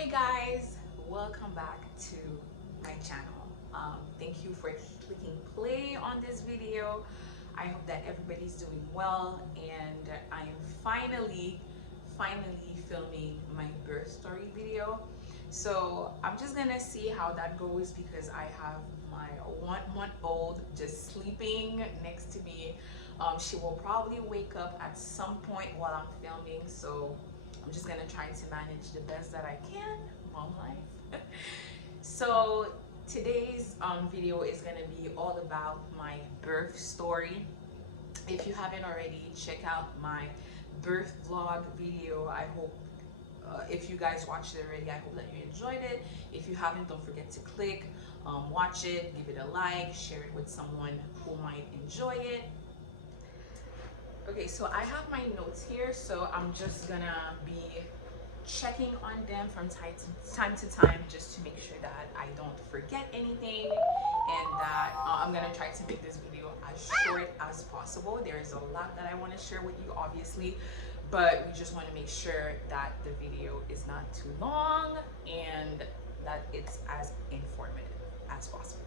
Hey guys, welcome back to my channel. Thank you for clicking play on this video. I hope that everybody's doing well, and I am finally filming my birth story video. So I'm just gonna see how that goes because I have my 1 month old just sleeping next to me. She will probably wake up at some point while I'm filming, so I'm just gonna try to manage the best that I can. Mom life. So today's video is gonna be all about my birth story. If you haven't already, check out my birth vlog video. I hope if you guys watched it already, I hope that you enjoyed it. If you haven't, don't forget to click, watch it, give it a like, share it with someone who might enjoy it. Okay, so I have my notes here, so I'm just gonna be checking on them from time to time just to make sure that I don't forget anything, and that I'm gonna try to make this video as short as possible. There is a lot that I want to share with you, obviously, but we just want to make sure that the video is not too long and that it's as informative as possible.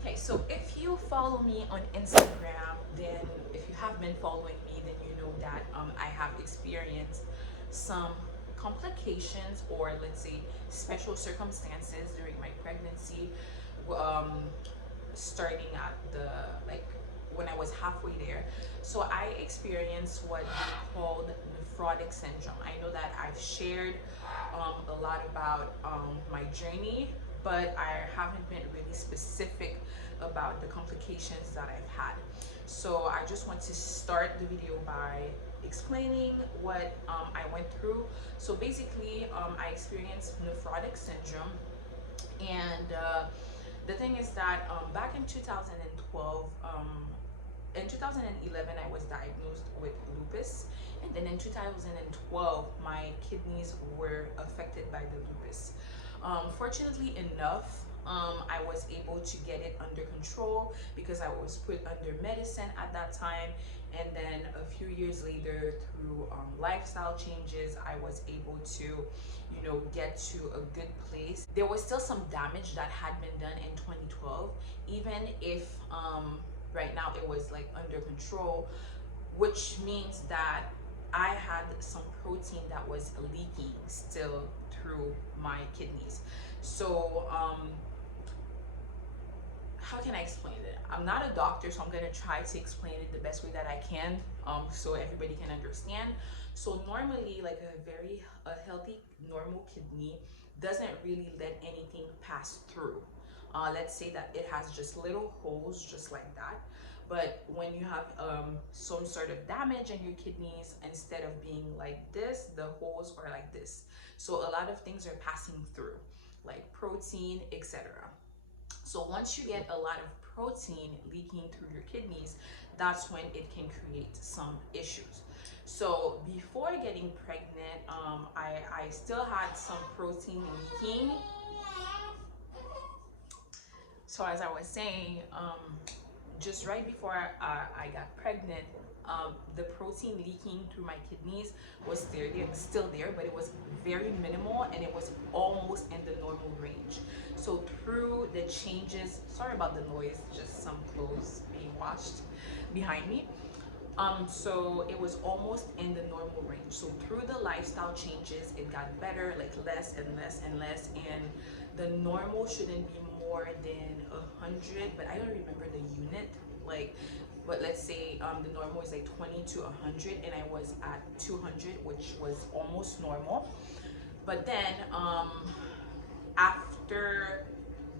Okay, so if you follow me on Instagram, then if you have been following me, then you know that I have experienced some complications, or let's say special circumstances during my pregnancy, starting at the when I was halfway there. So I experienced what they called nephrotic syndrome. I know that I've shared a lot about my journey, but I haven't been really specific about the complications that I've had. So I just want to start the video by explaining what I went through. So basically, I experienced nephrotic syndrome, and the thing is that back in 2012, in 2011, I was diagnosed with lupus, and then in 2012, my kidneys were affected by the lupus. Fortunately enough, I was able to get it under control because I was put under medicine at that time, and then a few years later, through lifestyle changes, I was able to, get to a good place. There was still some damage that had been done in 2012, even if right now it was under control, which means that I had some protein that was leaking still through my kidneys. So how can I explain it? I'm not a doctor, so I'm gonna try to explain it the best way that I can, so everybody can understand. So normally, a healthy normal kidney doesn't really let anything pass through. Let's say that it has just little holes just like that, but when you have some sort of damage in your kidneys, instead of being like this, the holes are like this. So a lot of things are passing through, like protein, etc. So once you get a lot of protein leaking through your kidneys, that's when it can create some issues. So before getting pregnant, I still had some protein leaking. So as I was saying, just right before I got pregnant, the protein leaking through my kidneys was still there, but it was very minimal, and it was almost in the normal range. So through the changes, sorry about the noise, just some clothes being washed behind me. So it was almost in the normal range. So through the lifestyle changes, it got better, less and less and less, and the normal shouldn't be more than 100, but I don't remember the unit, but let's say the normal is 20 to 100, and I was at 200, which was almost normal. But then after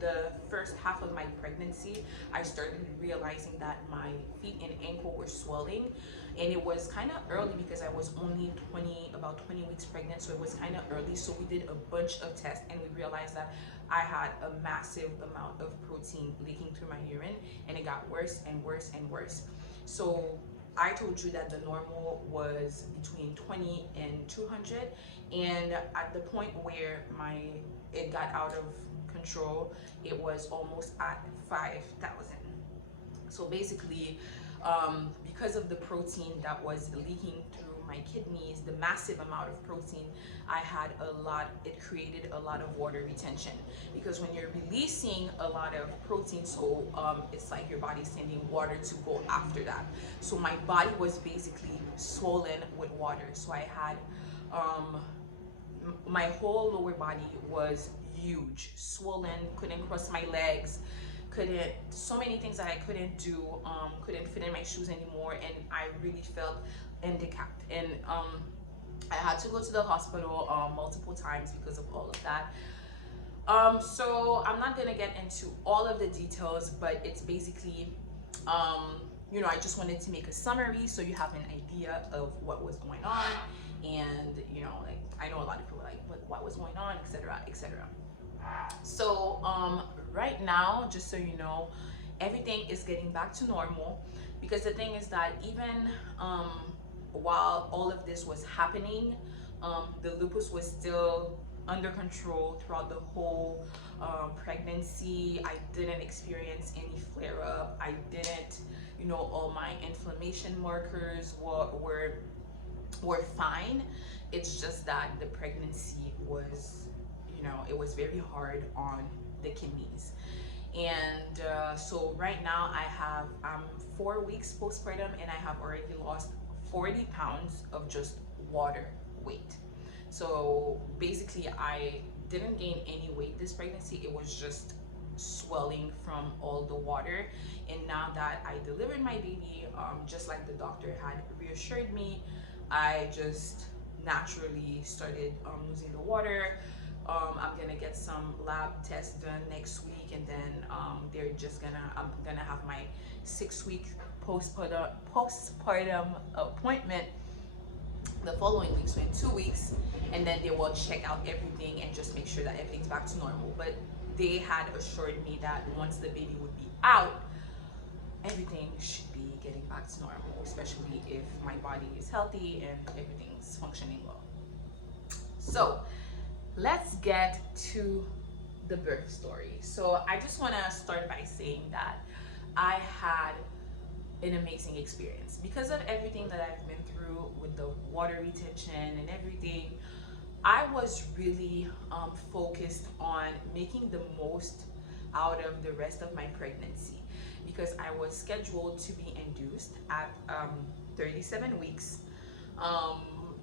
the first half of my pregnancy, I started realizing that my feet and ankle were swelling, and it was kind of early because I was only about 20 weeks pregnant, so it was kind of early. So we did a bunch of tests, and we realized that I had a massive amount of protein leaking through my urine, and it got worse and worse and worse. So I told you that the normal was between 20 and 200, and at the point where it got out of control, it was almost at 5,000. So basically, because of the protein that was leaking through my my kidneys, the massive amount of protein I had, it created a lot of water retention, because when you're releasing a lot of protein, so it's like your body's sending water to go after that. So my body was basically swollen with water. So I had my whole lower body was huge, swollen, couldn't cross my legs, couldn't, so many things that I couldn't do, couldn't fit in my shoes anymore, and I really felt handicapped. And I had to go to the hospital multiple times because of all of that. So I'm not gonna get into all of the details, but it's basically, you know, I just wanted to make a summary so you have an idea of what was going on. And, you know, like, I know a lot of people are like, what was going on, etc., etc. So right now, just so you know, everything is getting back to normal, because the thing is that even while all of this was happening, the lupus was still under control throughout the whole pregnancy. I didn't experience any flare-up. I didn't, you know, all my inflammation markers were fine. It's just that the pregnancy was, you know, it was very hard on the kidneys. And so right now I'm 4 weeks postpartum, and I have already lost 40 pounds of just water weight. So basically I didn't gain any weight this pregnancy. It was just swelling from all the water. And now that I delivered my baby, just like the doctor had reassured me, I just naturally started losing the water. I'm gonna get some lab tests done next week, and then I'm gonna have my 6-week postpartum appointment the following week, so in 2 weeks, and then they will check out everything and just make sure that everything's back to normal. But they had assured me that once the baby would be out, everything should be getting back to normal, especially if my body is healthy and everything's functioning well. So let's get to the birth story. So I just want to start by saying that I had an amazing experience because of everything that I've been through with the water retention and everything. I was really focused on making the most out of the rest of my pregnancy, because I was scheduled to be induced at 37 weeks.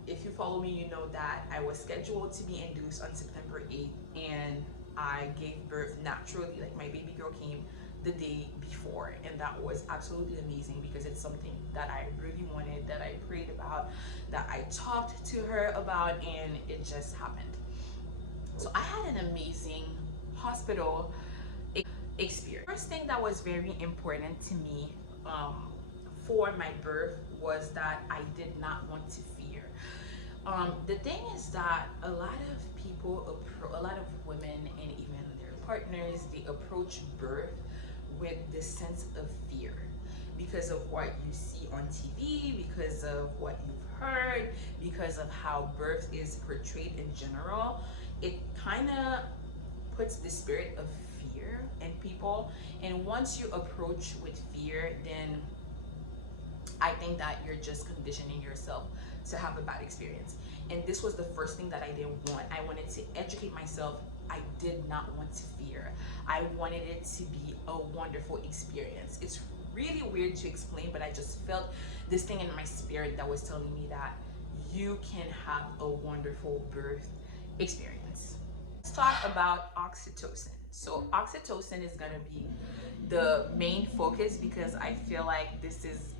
If you follow me, you know that I was scheduled to be induced on September 8th, and I gave birth naturally. Like, my baby girl came the day before, and that was absolutely amazing because it's something that I really wanted, that I prayed about, that I talked to her about, and it just happened. So I had an amazing hospital experience. First thing that was very important to me for my birth was that I did not want to fear. The thing is that a lot of people, a lot of women and even their partners, they approach birth with this sense of fear because of what you see on TV, because of what you've heard, because of how birth is portrayed in general. It kind of puts the spirit of fear in people, and once you approach with fear, then I think that you're just conditioning yourself to have a bad experience. And this was the first thing that I didn't want. I wanted to educate myself. I did not want to fear. I wanted it to be a wonderful experience. It's really weird to explain, but I just felt this thing in my spirit that was telling me that you can have a wonderful birth experience. Let's talk about oxytocin. So oxytocin is going to be the main focus because I feel like this is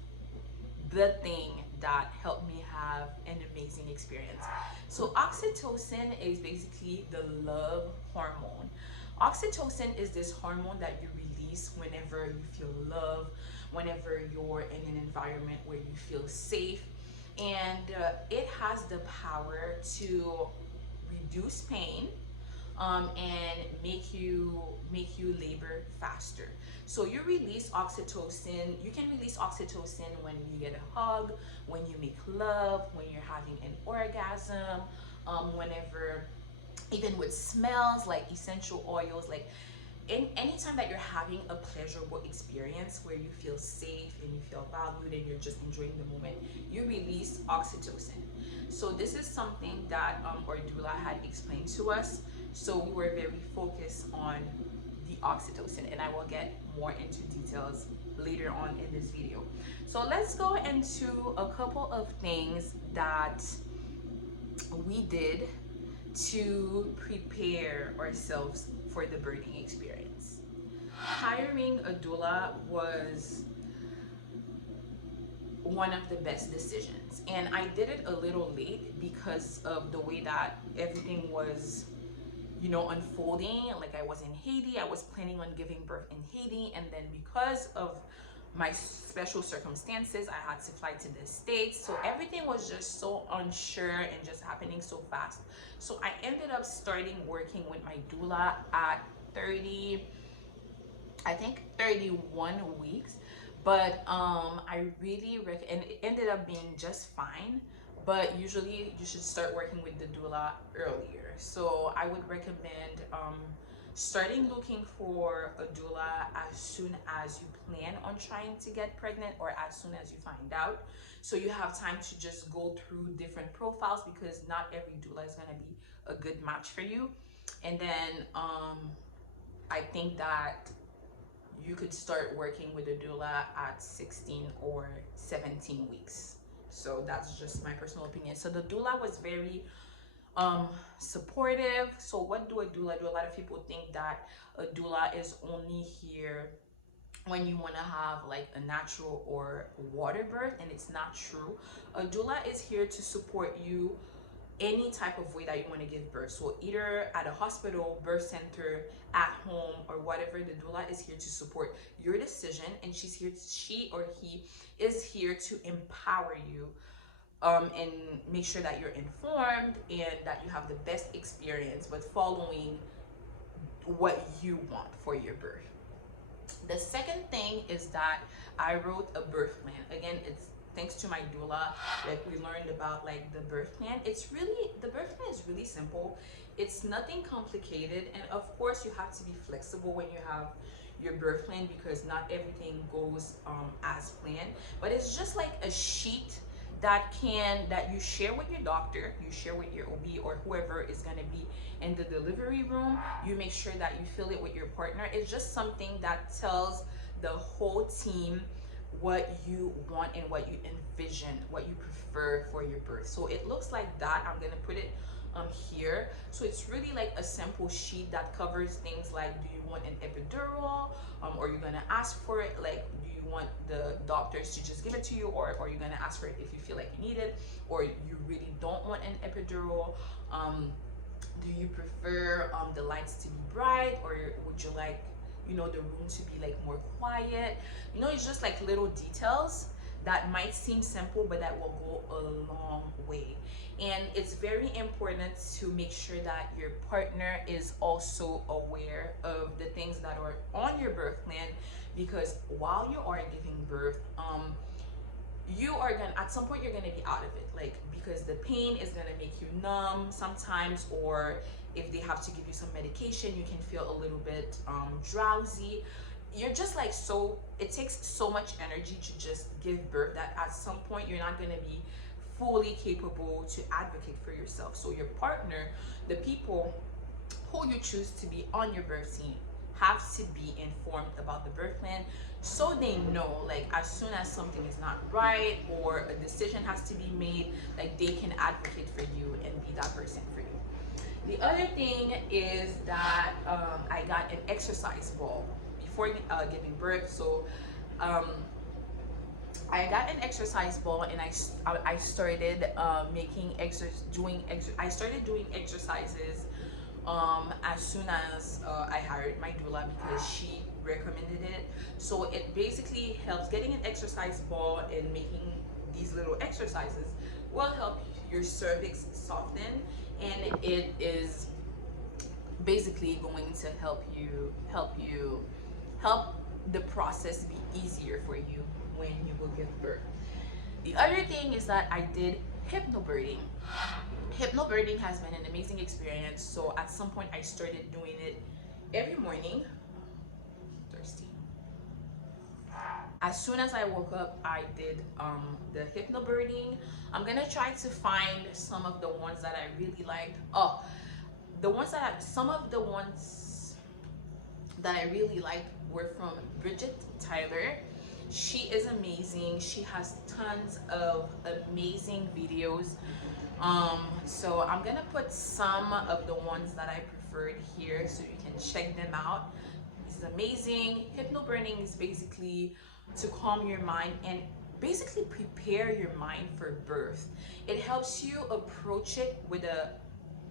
the thing that helped me have an amazing experience. So oxytocin is basically the love hormone. Oxytocin is this hormone that you release whenever you feel love, whenever you're in an environment where you feel safe, and it has the power to reduce pain and make you labor faster. So you release oxytocin. You can release oxytocin when you get a hug, when you make love, when you're having an orgasm, whenever, even with smells like essential oils. Like, anytime that you're having a pleasurable experience where you feel safe and you feel valued and you're just enjoying the moment, you release oxytocin. So this is something that our doula had explained to us. So we were very focused on the oxytocin, and I will get more into details later on in this video. So let's go into a couple of things that we did to prepare ourselves for the birthing experience. Hiring a doula was one of the best decisions, and I did it a little late because of the way that everything was, you know, unfolding. Like, I was in Haiti, I was planning on giving birth in Haiti, and then because of my special circumstances, I had to fly to the States. So everything was just so unsure and just happening so fast. So I ended up starting working with my doula at 30, I think 31 weeks. But I really and it ended up being just fine. But usually you should start working with the doula earlier. So I would recommend starting looking for a doula as soon as you plan on trying to get pregnant, or as soon as you find out, so you have time to just go through different profiles, because not every doula is going to be a good match for you. And then I think that you could start working with a doula at 16 or 17 weeks. So that's just my personal opinion. So the doula was very supportive. So what do a doula do? A lot of people think that a doula is only here when you want to have like a natural or water birth, and it's not true. A doula is here to support you any type of way that you want to give birth. So either at a hospital, birth center, at home, or whatever, the doula is here to support your decision, and she or he is here to empower you and make sure that you're informed and that you have the best experience with following what you want for your birth. The second thing is that I wrote a birth plan. Again, it's thanks to my doula that we learned about like the birth plan. The birth plan is really simple. It's nothing complicated, and of course you have to be flexible when you have your birth plan, because not everything goes as planned. But it's just like a sheet that you share with your doctor, you share with your OB or whoever is going to be in the delivery room. You make sure that you fill it with your partner. It's just something that tells the whole team what you want and what you envision, what you prefer for your birth. So it looks like that. I'm going to put it here. So it's really like a simple sheet that covers things like, do you want an epidural, or you're going to ask for it? Like, do you want the doctors to just give it to you, or you're going to ask for it if you feel like you need it, or you really don't want an epidural? Do you prefer the lights to be bright, or would you like, you know, the room to be like more quiet? You know, it's just like little details that might seem simple, but that will go a long way. And it's very important to make sure that your partner is also aware of the things that are on your birth plan, because while you are giving birth, you are gonna, at some point you're gonna be out of it, like, because the pain is gonna make you numb sometimes, or if they have to give you some medication, you can feel a little bit drowsy. You're just like, so it takes so much energy to just give birth that at some point you're not going to be fully capable to advocate for yourself. So your partner, the people who you choose to be on your birth team, have to be informed about the birth plan, so they know, like, as soon as something is not right or a decision has to be made, like, they can advocate for you and be that person for you. The other thing is that I got an exercise ball before giving birth. So I got an exercise ball, and I started I started doing exercises as soon as I hired my doula, because she recommended it. So it basically helps, getting an exercise ball and making these little exercises will help your cervix soften, and it is basically going to help the process be easier for you when you will give birth. The other thing is that I did hypnobirthing. Hypnobirthing has been an amazing experience. So at some point I started doing it every morning. thirsty. As soon as I woke up, I did the hypnobirthing. I'm gonna try to find some of the ones that I really liked. Oh, the ones that some of the ones that I really liked were from Bridget Tyler. She is amazing. She has tons of amazing videos. So I'm gonna put some of the ones that I preferred here so you can check them out. This is amazing. Hypnobirthing is basically to calm your mind and basically prepare your mind for birth. It helps you approach it with a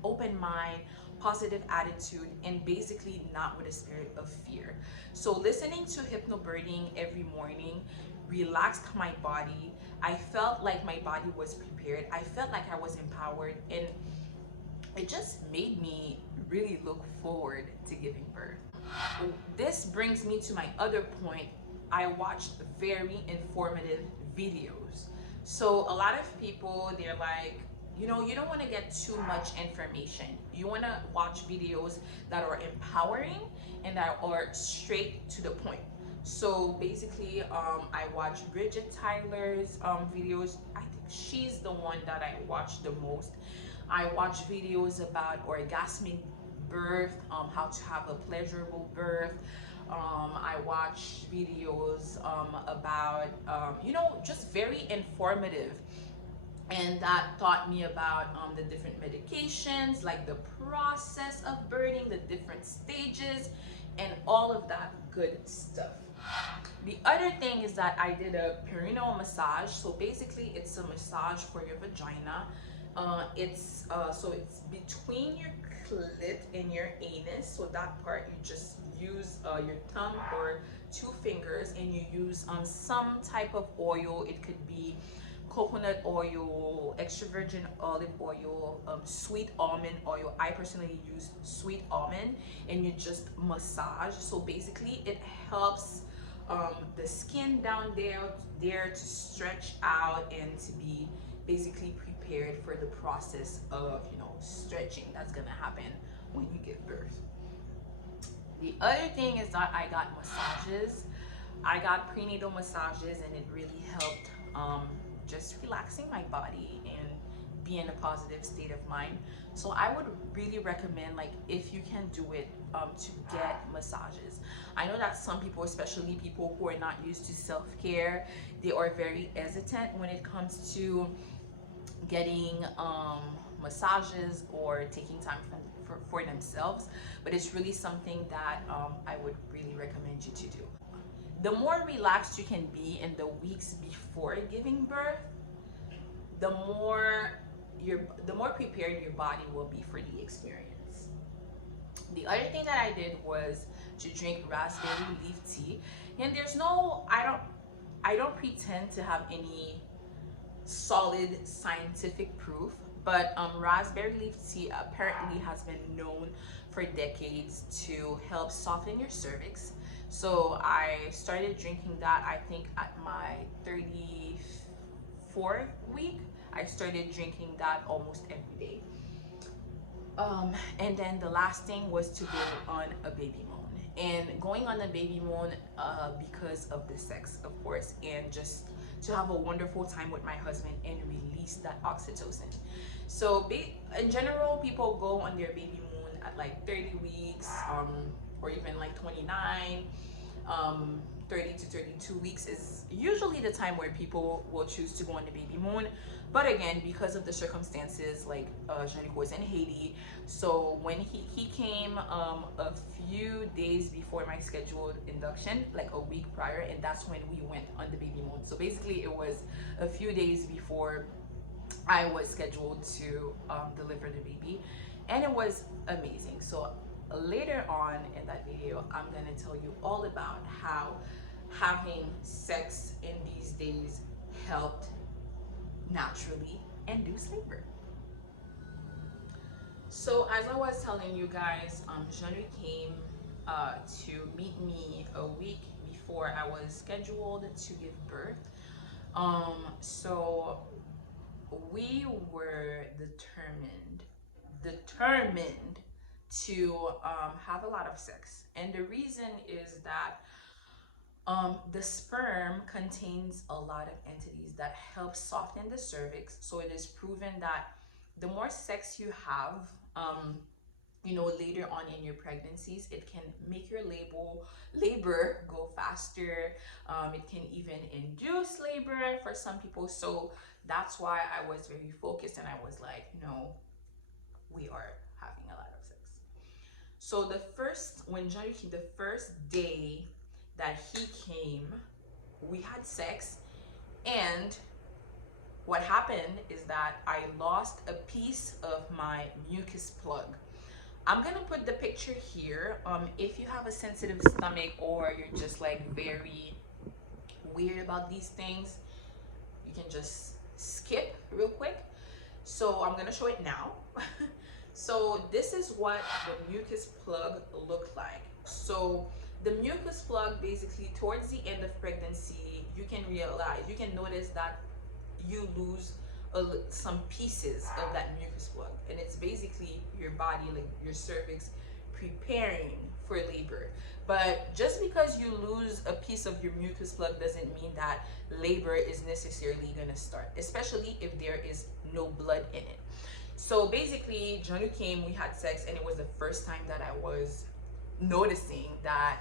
open mind, positive attitude, and basically not with a spirit of fear. So listening to hypnobirthing every morning relaxed my body. I felt like my body was prepared. I felt like I was empowered, and it just made me really look forward to giving birth. This brings me to my other point. I watched very informative videos. So a lot of people, they're like, you know, you don't want to get too much information. You want to watch videos that are empowering and that are straight to the point. So basically, I watched Bridget Tyler's videos. I think she's the one that I watch the most. I watch videos about orgasmic birth, how to have a pleasurable birth. I watch videos about, you know, just very informative. And that taught me about the different medications, like the process of birthing, the different stages, and all of that good stuff. The other thing is that I did a perineal massage. So basically, it's a massage for your vagina. So it's between your clit and your anus. So that part, you just use your thumb or two fingers, and you use some type of oil. It could be coconut oil, extra virgin olive oil, sweet almond oil. I personally use sweet almond, and you just massage. So basically, it helps the skin down there to stretch out and to be basically prepared for the process of, you know, stretching that's gonna happen when you give birth. The other thing is that I got massages. I got prenatal massages, and it really helped just relaxing my body and be in a positive state of mind. So I would really recommend, like, if you can do it, to get massages. I know that some people, especially people who are not used to self-care, they are very hesitant when it comes to getting massages or taking time for themselves, but it's really something that I would really recommend you to do. The more relaxed you can be in the weeks before giving birth, the more prepared your body will be for the experience. The other thing that I did was to drink raspberry leaf tea. And there's no, I don't pretend to have any solid scientific proof, but raspberry leaf tea apparently has been known for decades to help soften your cervix. So I started drinking that, I think, at my 34th week. I started drinking that almost every day. And then the last thing was to go on a baby moon. And going on a baby moon because of the sex, of course, and just to have a wonderful time with my husband and release that oxytocin. So in general, people go on their baby moon at like 30 weeks, or even like 29. 30 to 32 weeks is usually the time where people will choose to go on the baby moon. But again, because of the circumstances, like Jean-Luc was in Haiti, so when he came a few days before my scheduled induction, like a week prior, and that's when we went on the baby moon. So basically, it was a few days before I was scheduled to deliver the baby, and it was amazing. So later on in that video, I'm gonna tell you all about how having sex in these days helped naturally induce labor. So as I was telling you guys, Jean-Luc came to meet me a week before I was scheduled to give birth. So we were determined to have a lot of sex. And the reason is that the sperm contains a lot of entities that help soften the cervix. So it is proven that the more sex you have, you know, later on in your pregnancies, it can make your labor go faster. It can even induce labor for some people. So that's why I was very focused, and I was like, no, we are having a lot of sex. So when Johnny came, the first day that he came, we had sex, and what happened is that I lost a piece of my mucus plug. I'm gonna put the picture here. If you have a sensitive stomach, or you're just like very weird about these things, you can just skip real quick. So I'm gonna show it now. So this is what the mucus plug looked like. So the mucus plug, basically towards the end of pregnancy, you can notice that you lose some pieces of that mucus plug, and it's basically your body, like your cervix, preparing for labor. But just because you lose a piece of your mucus plug doesn't mean that labor is necessarily gonna start, especially if there is no blood in it. So basically, Janu came, we had sex, and it was the first time that I was noticing that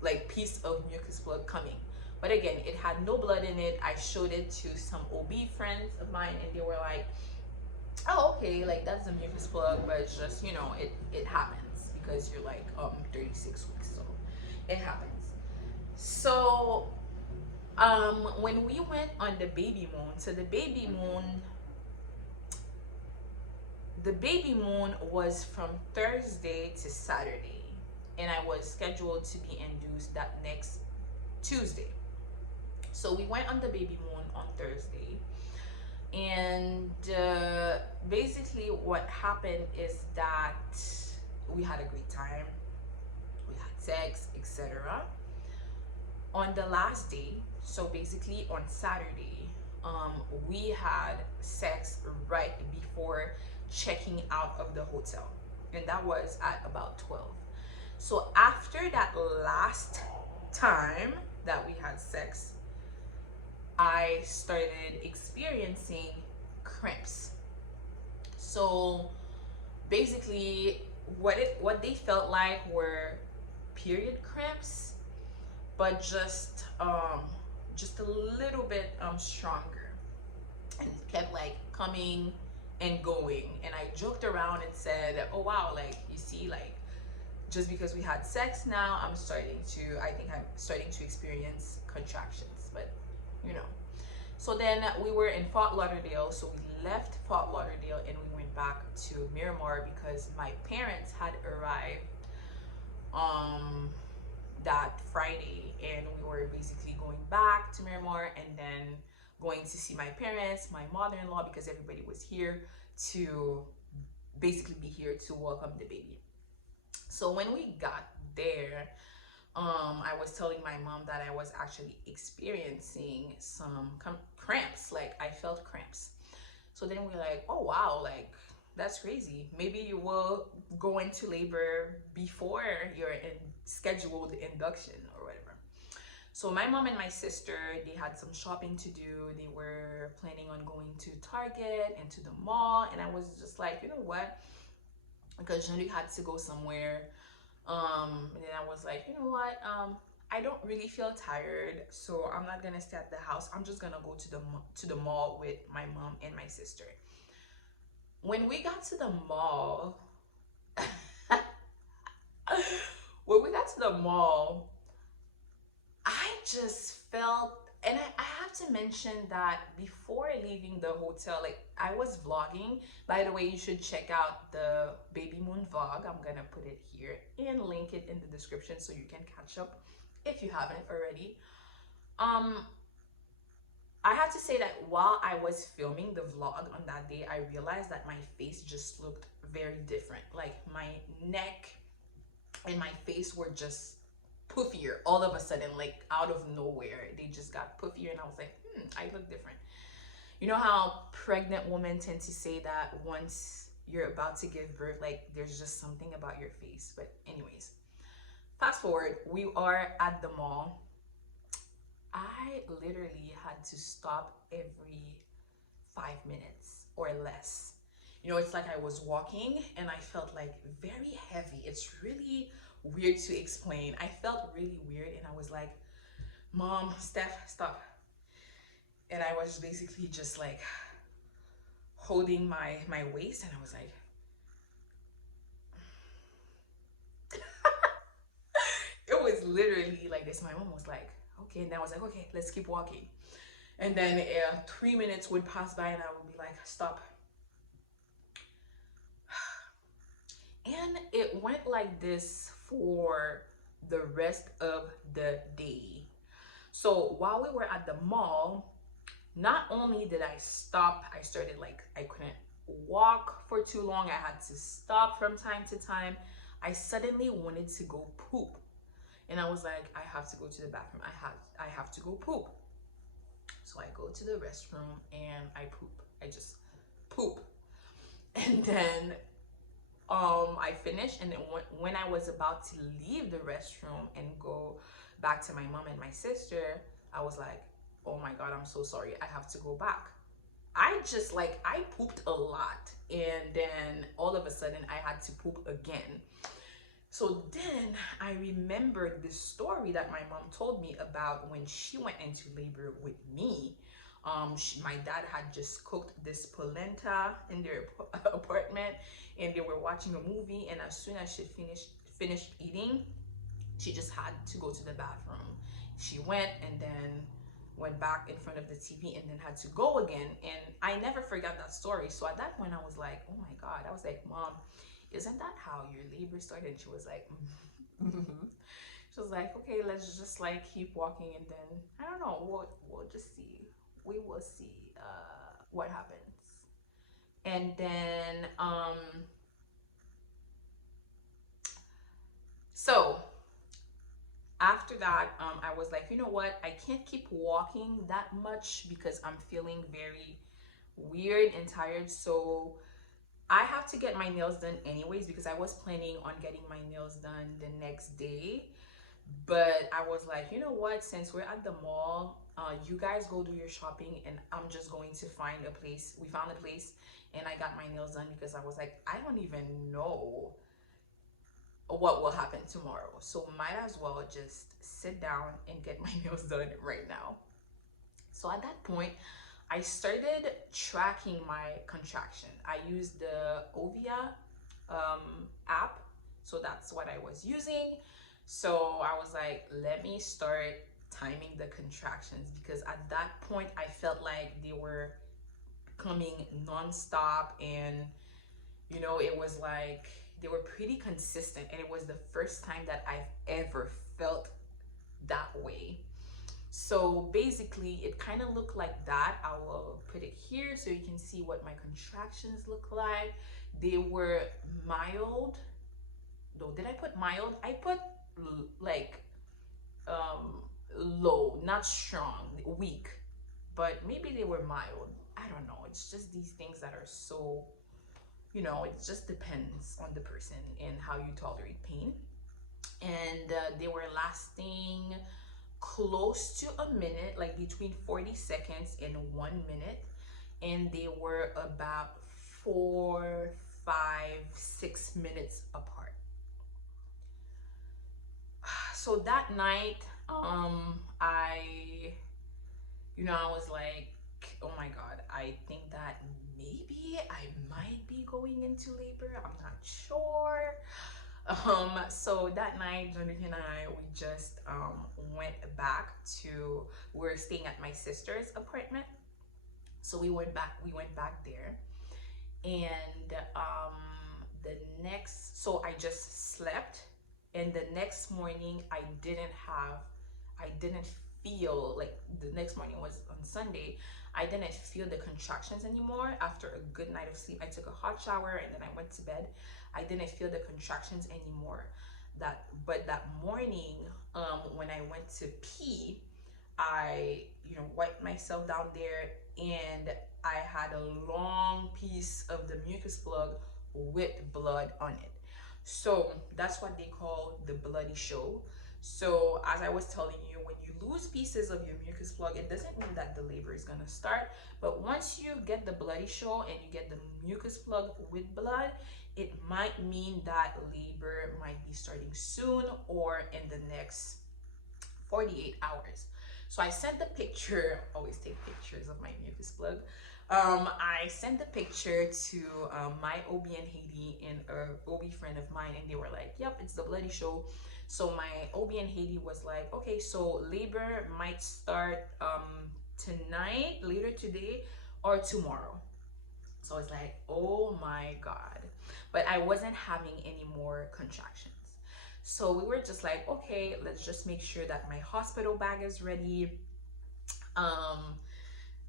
like piece of mucus plug coming. But again, it had no blood in it. I showed it to some OB friends of mine, and they were like, oh, okay, like that's a mucus plug, but it's just, you know, it happens because you're like 36 weeks, so it happens. So when we went on the baby moon, so the baby moon was from Thursday to Saturday, and I was scheduled to be induced that next Tuesday. So we went on the baby moon on Thursday, and basically what happened is that we had a great time, we had sex, etc. On the last day, so basically on Saturday, we had sex right before checking out of the hotel, and that was at about 12. So after that last time that we had sex, I started experiencing cramps. So basically what they felt like were period cramps, but just a little bit stronger, and it kept like coming and going. And I joked around and said, oh wow, like you see, like just because we had sex now, I think I'm starting to experience contractions. But you know, so then we were in Fort Lauderdale, so we left Fort Lauderdale and we went back to Miramar because my parents had arrived that Friday, and we were basically going back to Miramar and then going to see my parents, my mother-in-law, because everybody was here to basically be here to welcome the baby. So when we got there, I was telling my mom that I was actually experiencing some cramps, like I felt cramps. So then we're like, oh wow, like that's crazy. Maybe you will go into labor before your scheduled induction or whatever. So my mom and my sister, they had some shopping to do. They were planning on going to Target and to the mall, and I was just like, you know what? Because Jean-Luc had to go somewhere. And then I was like, you know what? I don't really feel tired, so I'm not gonna stay at the house. I'm just gonna go to the mall with my mom and my sister. When we got to the mall, I just felt, and I have to mention that before leaving the hotel, like I was vlogging. By the way, you should check out the baby moon vlog. I'm gonna put it here and link it in the description so you can catch up if you haven't already. I have to say that while I was filming the vlog on that day, I realized that my face just looked very different. Like my neck and my face were just poofier all of a sudden, like out of nowhere. They just got poofier, and I was like, I look different. You know how pregnant women tend to say that once you're about to give birth, like there's just something about your face. But anyways, fast forward, we are at the mall. I literally had to stop every 5 minutes or less. You know, it's like I was walking and I felt like very heavy. It's really weird to explain. I felt really weird and I was like, Mom, Steph, stop. And I was basically just like holding my waist and I was like, it was literally like this. My mom was like, okay. And I was like, okay, let's keep walking. And then 3 minutes would pass by and I would be like, stop. And it went like this for the rest of the day. So while we were at the mall, not only did I stop, I started like, I couldn't walk for too long. I had to stop from time to time. I suddenly wanted to go poop. And I was like, I have to go to the bathroom. I have to go poop. So I go to the restroom and I poop. I just poop. And then I finished, and then when I was about to leave the restroom and go back to my mom and my sister, I was like, oh my God, I'm so sorry. I have to go back. I pooped a lot. And then all of a sudden I had to poop again. So then I remembered this story that my mom told me about when she went into labor with me. My dad had just cooked this polenta in their apartment, and they were watching a movie. And as soon as she finished eating, she just had to go to the bathroom. She went and then went back in front of the TV and then had to go again. And I never forgot that story. So at that point, I was like, oh my God. I was like, Mom, isn't that how your labor started? And she was like, mm-hmm. She was like, okay, let's just like keep walking, and then I don't know, we'll just see. We will see what happens. And then so after that, I was like, you know what? I can't keep walking that much because I'm feeling very weird and tired. So I have to get my nails done anyways because I was planning on getting my nails done the next day. But I was like, you know what? Since we're at the mall, you guys go do your shopping and I'm just going to find a place. We found a place and I got my nails done because I was like, I don't even know what will happen tomorrow. So might as well just sit down and get my nails done right now. So at that point, I started tracking my contraction. I used the Ovia app. So that's what I was using. So I was like, let me start timing the contractions because at that point I felt like they were coming non-stop, and you know, it was like they were pretty consistent, and it was the first time that I've ever felt that way. So basically it kind of looked like that. I will put it here so you can see what my contractions look like. They were mild. Though, did I put mild? I put like low, not strong, weak, but maybe they were mild. I don't know. It's just these things that are so, you know, it just depends on the person and how you tolerate pain. And they were lasting close to a minute, like between 40 seconds and 1 minute. And they were about 4, 5, 6 minutes apart. So that night, I was like, oh my God, I think that maybe I might be going into labor. I'm not sure. So that night, Jonathan and I, we just went back to, we were staying at my sister's apartment. So we went back there. And so I just slept. And the next morning, I didn't feel like, the next morning was on Sunday. I didn't feel the contractions anymore. After a good night of sleep, I took a hot shower and then I went to bed. I didn't feel the contractions anymore. But that morning, when I went to pee, I, wiped myself down there, and I had a long piece of the mucus plug with blood on it. So that's what they call the bloody show. So as I was telling you, when you lose pieces of your mucus plug, it doesn't mean that the labor is gonna start. But once you get the bloody show and you get the mucus plug with blood, it might mean that labor might be starting soon or in the next 48 hours. So I sent the picture, always take pictures of my mucus plug. I sent the picture to my OB in Haiti and a OB friend of mine, and they were like, yep, it's the bloody show. So my OB in Haiti was like, okay, so labor might start tonight, later today, or tomorrow. So it's like, oh my God. But I wasn't having any more contractions. So we were just like, okay, let's just make sure that my hospital bag is ready.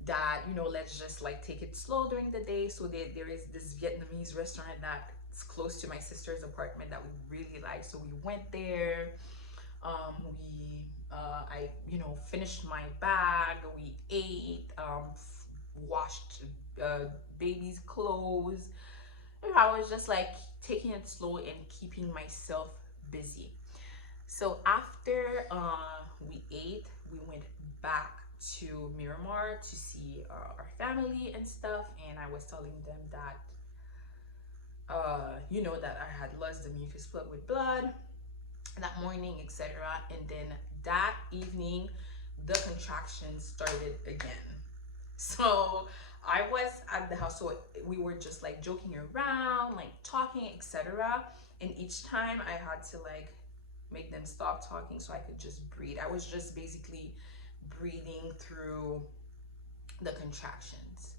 That, you know, let's just like take it slow during the day. So there is this Vietnamese restaurant that's close to my sister's apartment that we really like. So we went there. I, you know, finished my bag. We ate, washed baby's clothes. I was just like taking it slow and keeping myself busy. So after we ate, we went back to Miramar to see our family and stuff. And I was telling them that, you know, that I had lost the mucus plug with blood that morning, etc. And then that evening, the contractions started again. So I was at the house, so we were just like joking around, like talking, etc. And each time I had to like make them stop talking so I could just breathe. I was just basically breathing through the contractions.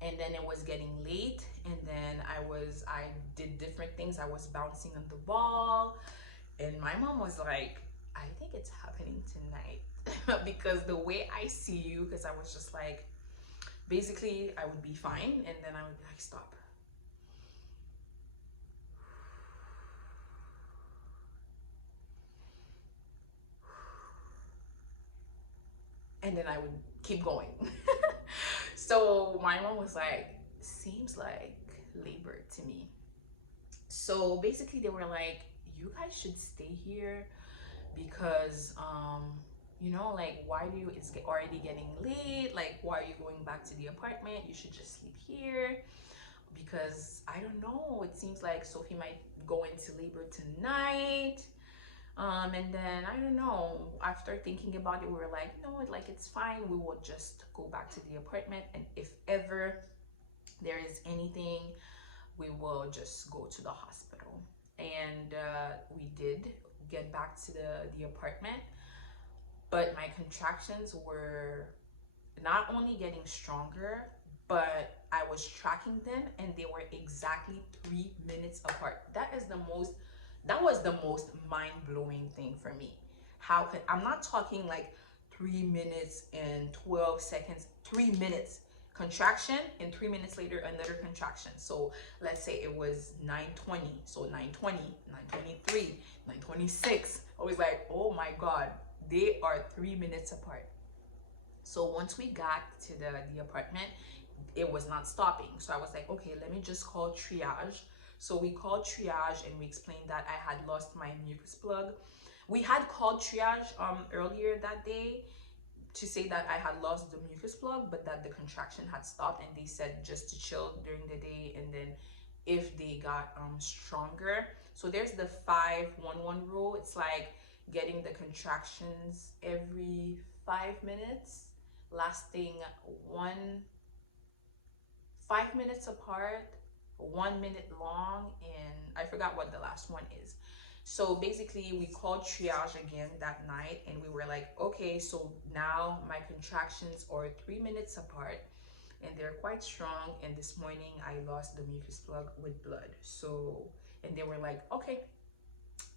And then it was getting late, and then I did different things. I was bouncing on the ball, and my mom was like, I think it's happening tonight because the way I see you, because I was just like, basically I would be fine, and then I would be like, stop. And then I would keep going. So my mom was like, seems like labor to me. So basically they were like, you guys should stay here because you know, like, why do you, it's already getting late, like why are you going back to the apartment? You should just sleep here, because I don't know, it seems like Sophie might go into labor tonight. And then I don't know, after thinking about it, we were like, no, like it's fine, we will just go back to the apartment, and if ever there is anything, we will just go to the hospital. And we did get back to the apartment, but my contractions were not only getting stronger, but I was tracking them and they were exactly 3 minutes apart. That was the most mind-blowing thing for me. How could, I'm not talking like 3 minutes and 12 seconds, 3 minutes contraction, and 3 minutes later another contraction. So let's say it was 9:20, so 9:20, 9:23, 9:26. I was like, oh my God, they are 3 minutes apart. So once we got to the apartment, it was not stopping. So I was like, okay, let me just call triage. So we called triage and we explained that I had lost my mucus plug. We had called triage earlier that day to say that I had lost the mucus plug, but that the contraction had stopped, and they said just to chill during the day, and then if they got stronger. So there's the 5-1-1 rule. It's like getting the contractions every 5 minutes, lasting 5 minutes apart, 1 minute long, and I forgot what the last one is. So basically we called triage again that night, and we were like, okay, so now my contractions are 3 minutes apart and they're quite strong, and this morning I lost the mucus plug with blood. So, and they were like, okay,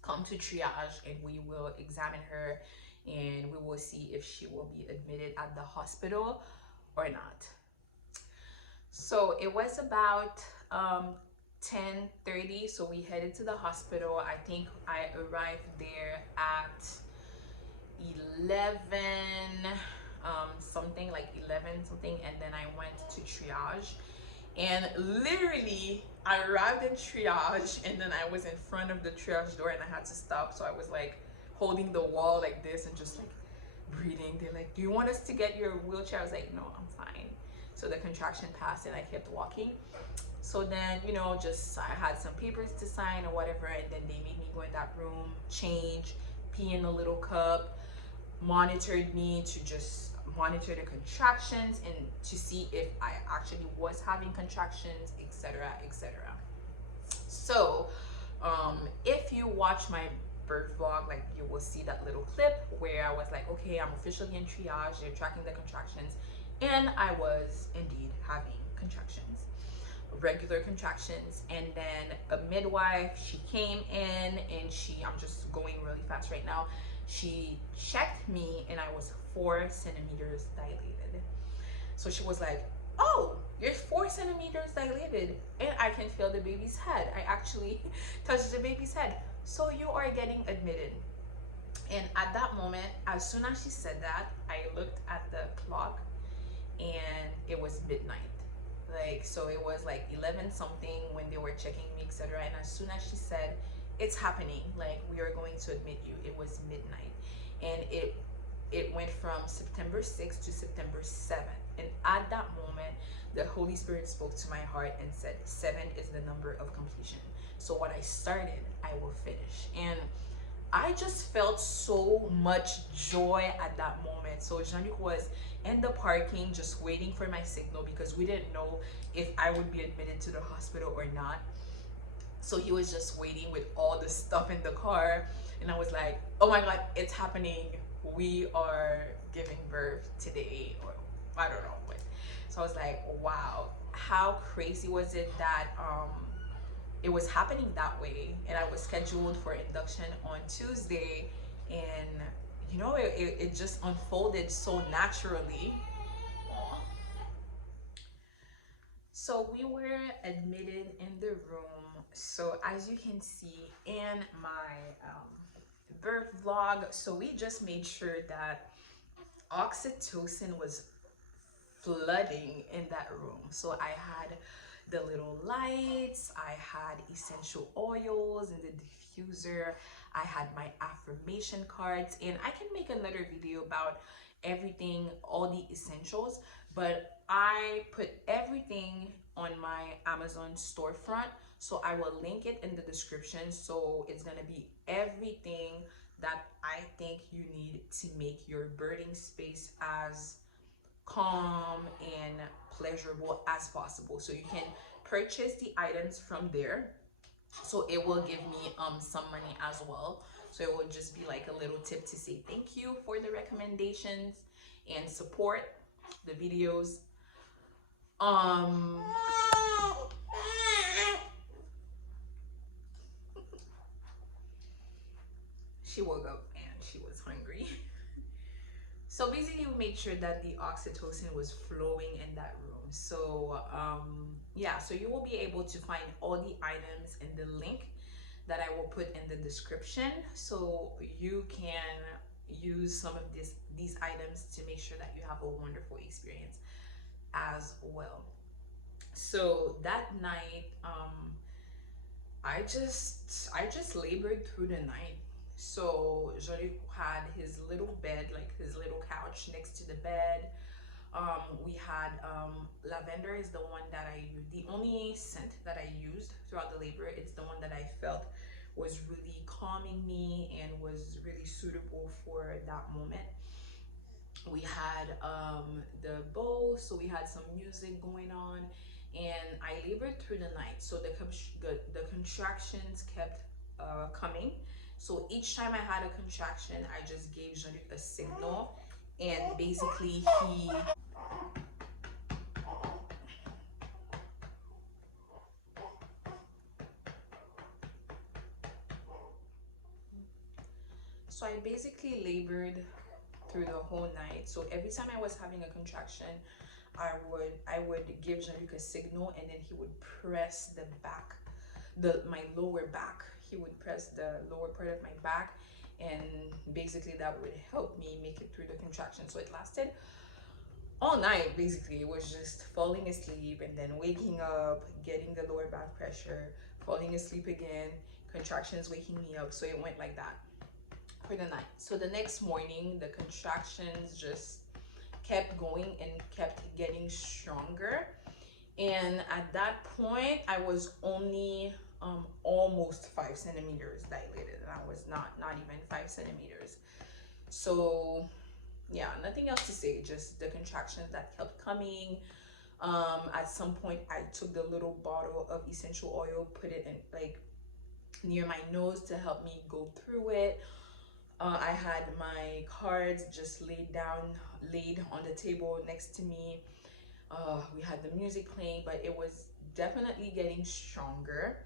come to triage and we will examine her and we will see if she will be admitted at the hospital or not. So it was about 10:30, so we headed to the hospital. I think I arrived there at 11 something, like 11 something, and then I went to triage, and literally I arrived in triage, and then I was in front of the triage door and I had to stop. So I was like holding the wall like this and just like breathing. They're like, "Do you want us to get your wheelchair?" I was like, "No, I'm fine." So the contraction passed and I kept walking. So then, you know, just I had some papers to sign or whatever, and then they made me go in that room, change, pee in a little cup, monitored me to just monitor the contractions and to see if I actually was having contractions, etc., etc. So, if you watch my birth vlog, like you will see that little clip where I was like, okay, I'm officially in triage, they're tracking the contractions, and I was indeed having contractions, regular contractions. And then a midwife, she came in and I'm just going really fast right now, she checked me and I was 4 centimeters dilated. So she was like, "Oh, you're 4 centimeters dilated and I can feel the baby's head. I actually touched the baby's head. So you are getting admitted." And at that moment, as soon as she said that, I looked at the clock and it was midnight. Like, so it was like 11 something when they were checking me, etc. And as soon as she said, "It's happening, like we are going to admit you," it was midnight. And it went from September 6th to September 7th. And at that moment, the Holy Spirit spoke to my heart and said, 7 is the number of completion. So what I started, I will finish. And I just felt so much joy at that moment. So Jean-Luc was in the parking just waiting for my signal because we didn't know if I would be admitted to the hospital or not. So he was just waiting with all the stuff in the car. And I was like, "Oh my God, it's happening. We are giving birth today," or I don't know what. So I was like, wow, how crazy was it that it was happening that way. And I was scheduled for induction on Tuesday, and you know, it just unfolded so naturally. So we were admitted in the room. So as you can see in my birth vlog, so we just made sure that oxytocin was flooding in that room. So I had the little lights, I had essential oils in the diffuser, I had my affirmation cards, and I can make another video about everything, all the essentials, but I put everything on my Amazon storefront, so I will link it in the description. So it's gonna be everything that I think you need to make your birthing space as calm and pleasurable as possible. So you can purchase the items from there. So it will give me some money as well. So it will just be like a little tip to say thank you for the recommendations and support the videos. Um she woke up and she was hungry. So basically we made sure that the oxytocin was flowing in that room. So yeah, so you will be able to find all the items in the link that I will put in the description, so you can use some of these items to make sure that you have a wonderful experience as well. So that night, I just labored through the night. So Jolie had his little bed, like his little couch next to the bed. We had lavender is the one that I used, the only scent that I used throughout the labor. It's the one that I felt was really calming me and was really suitable for that moment. We had the bowl, so we had some music going on, and I labored through the night. So the contractions kept coming. So each time I had a contraction, I just gave Jean-Luc a signal, and basically he so I basically labored through the whole night. So every time I was having a contraction, I would give Jean-Luc a signal, and then he would press the back, my lower back. He would press the lower part of my back, and basically that would help me make it through the contraction. So it lasted all night. Basically, it was just falling asleep and then waking up, getting the lower back pressure, falling asleep again, contractions waking me up. So it went like that for the night. So the next morning, the contractions just kept going and kept getting stronger. And at that point, I was only almost 5 centimeters dilated, and I was not even 5 centimeters. So yeah, nothing else to say, just the contractions that kept coming. At some point, I took the little bottle of essential oil, put it in like near my nose to help me go through it. I had my cards just laid on the table next to me. We had the music playing, but it was definitely getting stronger.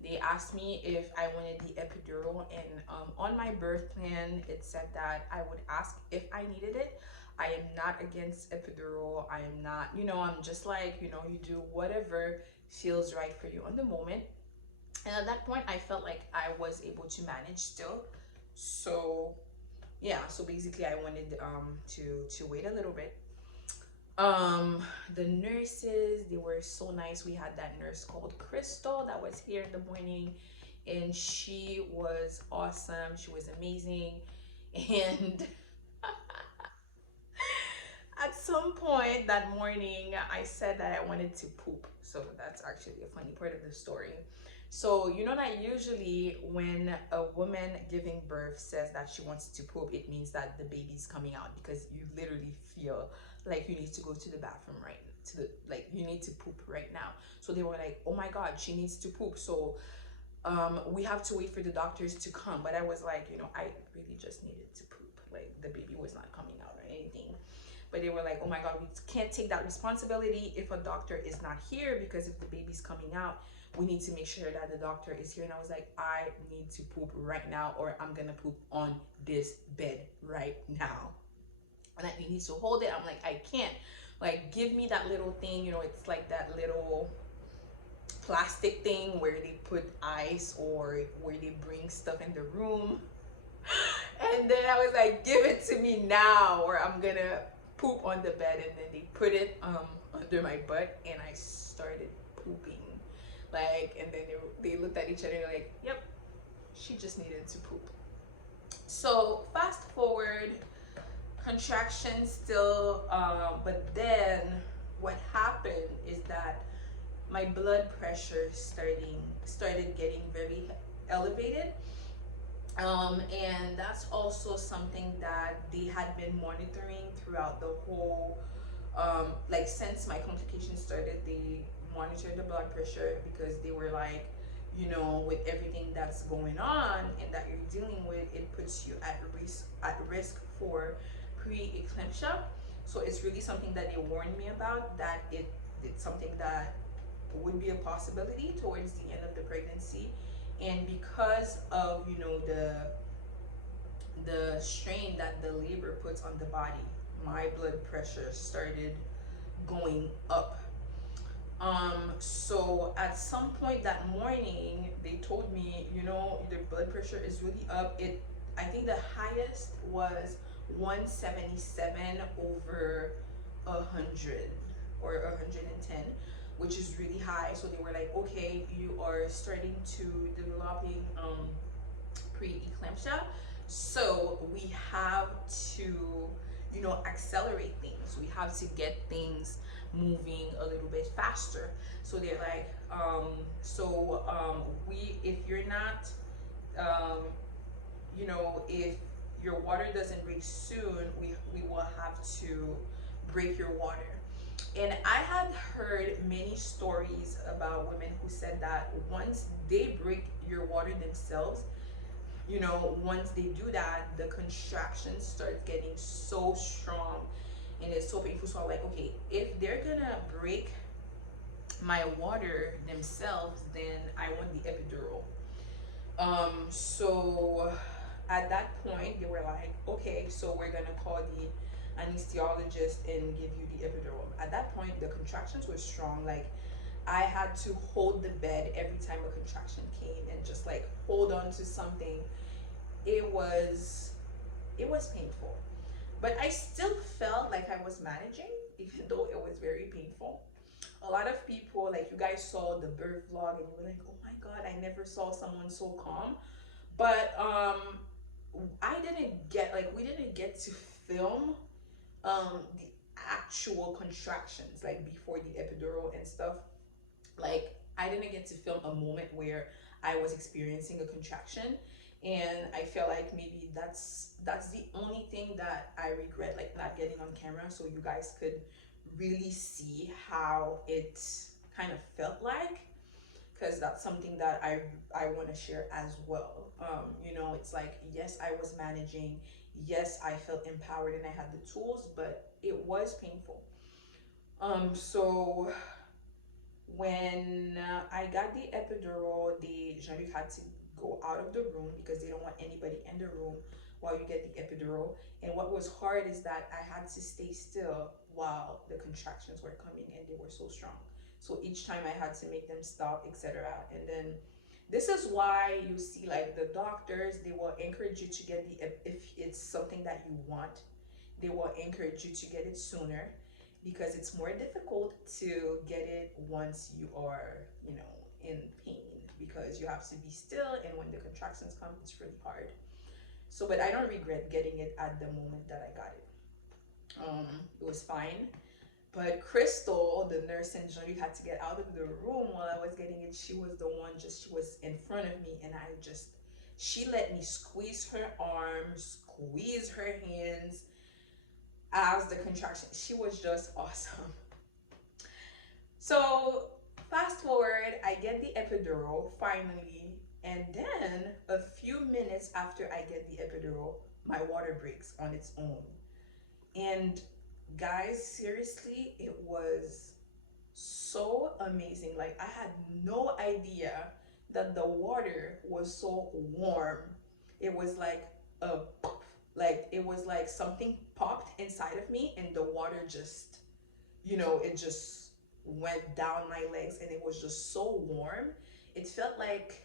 They asked me if I wanted the epidural, and on my birth plan, it said that I would ask if I needed it. I am not against epidural. I am not, I'm just like, you do whatever feels right for you on the moment. And at that point, I felt like I was able to manage still. So yeah, so basically I wanted to wait a little bit. The nurses, they were so nice. We had that nurse called Crystal that was here in the morning, and she was awesome. She was amazing. And at some point that morning, I said that I wanted to poop. So that's actually a funny part of the story. So you know that usually when a woman giving birth says that she wants to poop, it means that the baby's coming out, because you literally feel like you need to go to the bathroom like you need to poop right now. So they were like, oh my God, she needs to poop. So we have to wait for the doctors to come. But I was like, I really just needed to poop. Like the baby was not coming out or anything. But they were like, oh my God, we can't take that responsibility if a doctor is not here, because if the baby's coming out, we need to make sure that the doctor is here. And I was like, I need to poop right now, or I'm gonna poop on this bed right now. And like, you need to hold it. I'm like, I can't. Like, give me that little thing, it's like that little plastic thing where they put ice or where they bring stuff in the room. And then I was like, give it to me now, or I'm gonna poop on the bed. And then they put it under my butt, and I started pooping. Like, and then they looked at each other and like, yep, she just needed to poop. So fast forward, contractions still, but then what happened is that my blood pressure started getting very elevated. And that's also something that they had been monitoring throughout the whole, like since my complications started, they monitored the blood pressure, because they were like, with everything that's going on and that you're dealing with, it puts you at risk for pre-eclampsia. So it's really something that they warned me about, that it's something that would be a possibility towards the end of the pregnancy. And because of the strain that the labor puts on the body, my blood pressure started going up. So at some point that morning, they told me, your blood pressure is really up. I think the highest was 177 over 100 or 110, which is really high. So they were like, okay, you are starting to developing pre-eclampsia. So we have to, accelerate things. We have to get things moving a little bit faster. So they're like, if you're not, if your water doesn't break soon, we will have to break your water. And I had heard many stories about women who said that once they break your water themselves, once they do that, the contractions start getting so strong and it's so painful. So I'm like, okay, if they're gonna break my water themselves, then I want the epidural. So at that point, they were like, okay, so we're gonna call the anesthesiologist and give you the epidural. At that point, the contractions were strong. Like, I had to hold the bed every time a contraction came and just like hold on to something. It was painful, but I still felt like I was managing. even though it was very painful. A lot of people, like, you guys saw the birth vlog and you were like, oh my god, I never saw someone so calm. But I didn't get, like, we didn't get to film the actual contractions, like before the epidural and stuff. Like, I didn't get to film a moment where I was experiencing a contraction, and I feel like maybe that's the only thing that I regret, like not getting on camera so you guys could really see how it kind of felt like, because that's something that I want to share as well. You know, it's like, yes, I was managing, yes, I felt empowered and I had the tools, but it was painful. So when I got the epidural, Jean-Luc had to go out of the room because they don't want anybody in the room while you get the epidural. And what was hard is that I had to stay still while the contractions were coming, and they were so strong. So each time I had to make them stop, etc. And then this is why you see, like, the doctors, they will encourage you to get the, if it's something that you want, they will encourage you to get it sooner, because it's more difficult to get it once you are, you know, in pain, because you have to be still, and when the contractions come, it's really hard. So, but I don't regret getting it at the moment that I got it. It was fine. But Crystal, the nurse, and Jean-Luc had to get out of the room while I was getting it. She was the one, just, she was in front of me, and she let me squeeze her arms, squeeze her hands as the contraction. She was just awesome. So fast forward, I get the epidural finally, and then a few minutes after I get the epidural, my water breaks on its own. And guys, seriously, it was so amazing. Like, I had no idea that the water was so warm. It was a like it was like something popped inside of me, and the water just, you know, it just went down my legs, and it was just so warm. It felt like,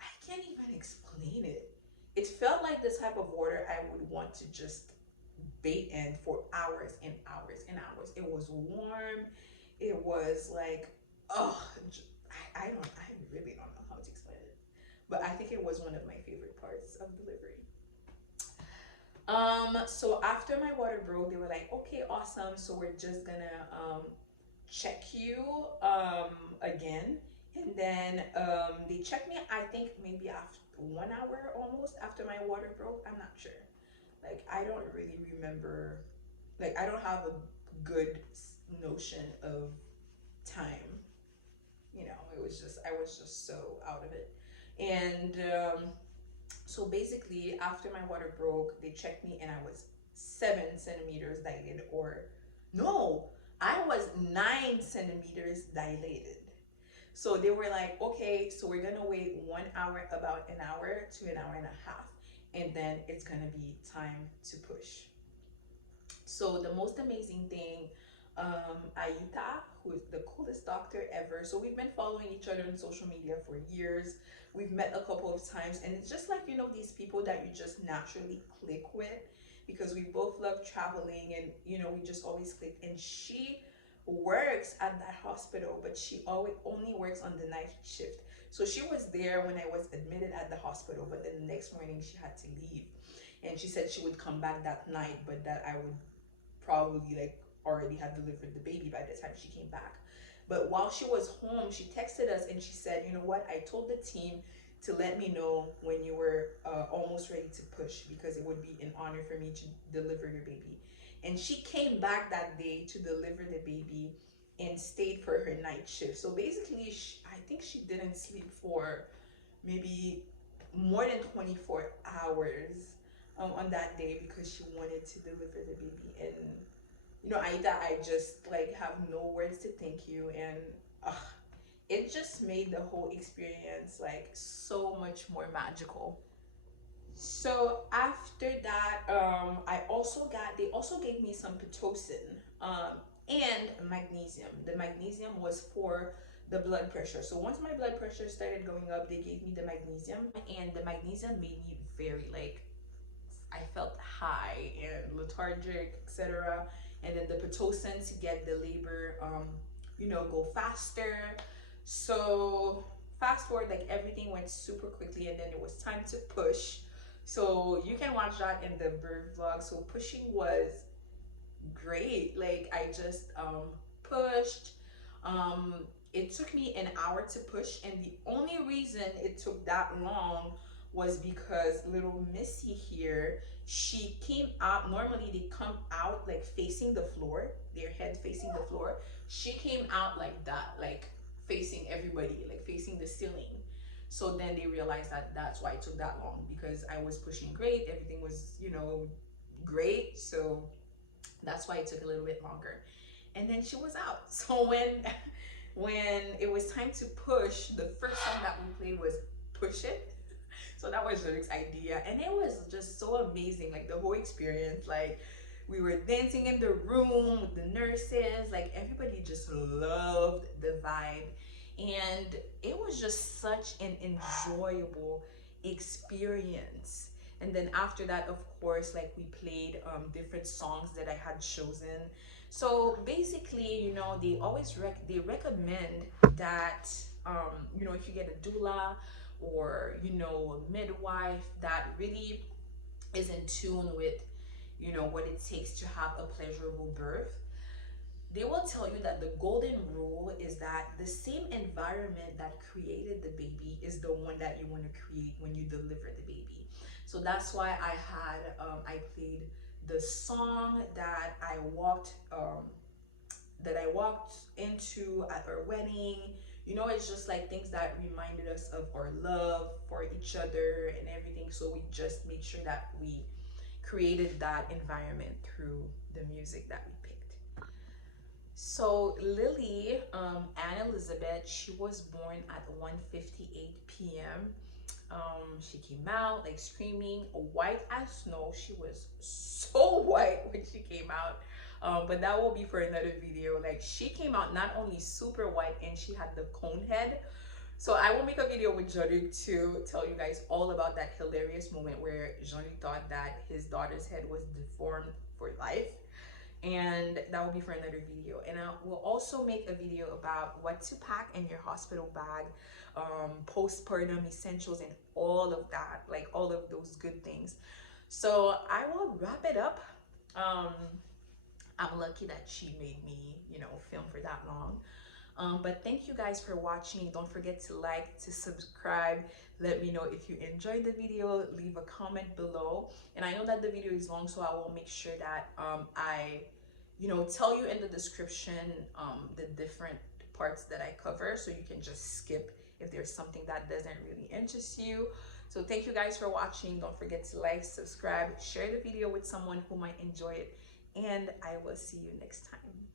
I can't even explain it. It felt like the type of water I would want to just bathe in for hours and hours and hours. It was warm. It was like, oh, I really don't know how to explain it. But I think it was one of my favorite parts of delivery. So after my water broke, they were like, okay, awesome. So we're just gonna check you again. And then they checked me, I think maybe after 1 hour almost after my water broke. I'm not sure. Like, I don't really remember, like, I don't have a good notion of time. You know, it was just, I was just so out of it. And so basically, after my water broke, they checked me, and I was 7 centimeters dilated, or no, I was 9 centimeters dilated. So they were like, okay, so we're gonna wait 1 hour, about an hour to an hour and a half, and then it's gonna be time to push. So the most amazing thing, Aita, who is the coolest doctor ever. So we've been following each other on social media for years. We've met a couple of times, and it's just like, you know, these people that you just naturally click with, because we both love traveling, and, you know, we just always click. And she works at that hospital, but she always only works on the night shift. So she was there when I was admitted at the hospital, but then the next morning she had to leave. And she said she would come back that night, but that I would probably, like, already have delivered the baby by the time she came back. But while she was home, she texted us and she said, you know what, I told the team to let me know when you were almost ready to push, because it would be an honor for me to deliver your baby. And she came back that day to deliver the baby and stayed for her night shift. So basically, I think she didn't sleep for maybe more than 24 hours on that day, because she wanted to deliver the baby. And, you know, Aida, I just, like, have no words to thank you. And it just made the whole experience, like, so much more magical. So after that, they also gave me some Pitocin and magnesium. The magnesium was for the blood pressure. So once my blood pressure started going up, they gave me the magnesium, and the magnesium made me very, like, I felt high and lethargic, etc. and then the Pitocin to get the labor, go faster. So fast forward, like everything went super quickly, and then it was time to push. So you can watch that in the birth vlog. So pushing was great. Like I just pushed. Um, it took me an hour to push, and the only reason it took that long was because little Missy here, she came out. Normally they come out like facing the floor, their head facing the floor. She came out like that, like facing everybody, like facing the ceiling. So then they realized that that's why it took that long, because I was pushing great, everything was, great. So that's why it took a little bit longer. And then she was out. So when it was time to push, the first song that we played was Push It. So that was Jodic's idea, and it was just so amazing, like the whole experience. Like we were dancing in the room with the nurses, like everybody just loved the vibe, and it was just such an enjoyable experience. And then after that, of course, like we played different songs that I had chosen. So basically, they always they recommend that if you get a doula or a midwife that really is in tune with what it takes to have a pleasurable birth, they will tell you that the golden rule is that the same environment that created the baby is the one that you want to create when you deliver the baby. So that's why I played the song that I walked into at our wedding. It's just like things that reminded us of our love for each other and everything. So we just made sure that we created that environment through the music that we picked. So Lily, Anne Elizabeth, she was born at 1:58 p.m. She came out like screaming, white as snow. She was so white when she came out. But that will be for another video. Like she came out not only super white, and she had the cone head. So I will make a video with Jean-Luc to tell you guys all about that hilarious moment where Jean-Luc thought that his daughter's head was deformed for life. And that will be for another video. And I will also make a video about what to pack in your hospital bag, postpartum essentials, and all of that, like all of those good things. So I will wrap it up. I'm lucky that she made me, film for that long. But thank you guys for watching. Don't forget to like, to subscribe. Let me know if you enjoyed the video. Leave a comment below. And I know that the video is long, so I will make sure that I tell you in the description the different parts that I cover, so you can just skip if there's something that doesn't really interest you. So thank you guys for watching. Don't forget to like, subscribe, share the video with someone who might enjoy it, and I will see you next time.